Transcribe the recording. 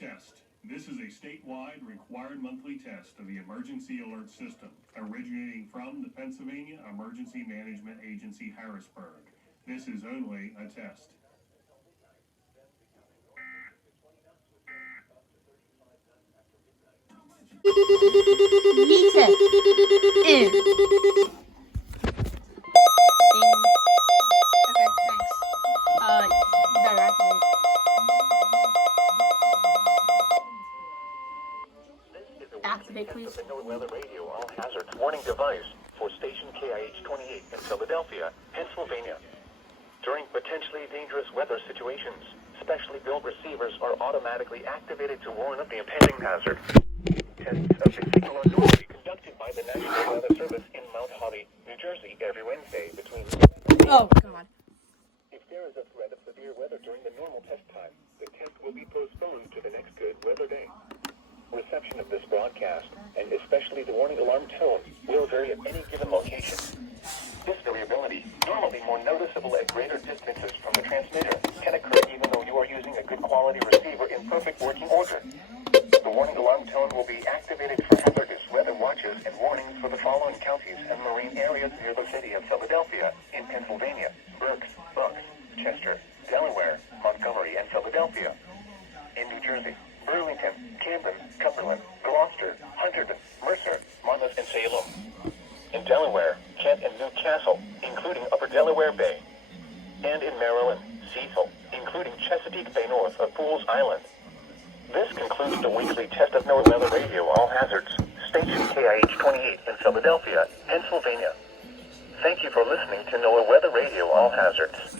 test. This is a statewide required monthly test of the emergency alert system, originating from the Pennsylvania Emergency Management Agency, Harrisburg. This is only a test. Meter. Ding. Okay, thanks. You better activate. Activate, please. The NOAA Weather Radio All Hazards Warning Device for station KIH-28 in Philadelphia, Pennsylvania. During potentially dangerous weather situations, specially built receivers are automatically activated to warn of the impending hazard. Tests of the signal are normally conducted by the National Weather Service in Mount Holly, New Jersey, every Wednesday between. Oh, God. If there is a threat of severe weather during the normal test time, the test will be postponed to the next good weather day. Reception of this broadcast, and especially the warning alarm tone, will vary at any given location. This variability, normally more noticeable at greater distances from the transmitter, can occur even though you are using a good quality receiver in perfect working order. The warning alarm tone will be activated for hazardous weather watches and warnings for the following counties and marine areas near the city of Philadelphia in Pennsylvania: Berks, Bucks, Chester, Delaware, Montgomery, and Philadelphia. In New Jersey: Burlington, Camden, Cumberland, Gloucester, Hunterdon, Mercer, Monmouth, and Salem. In Delaware: Kent and Newcastle, including Upper Delaware Bay. And in Maryland: Cecil, including Chesapeake Bay north of Fools Island. This concludes the weekly test of NOAA Weather Radio All Hazards, station KIH-28 in Philadelphia, Pennsylvania. Thank you for listening to NOAA Weather Radio All Hazards.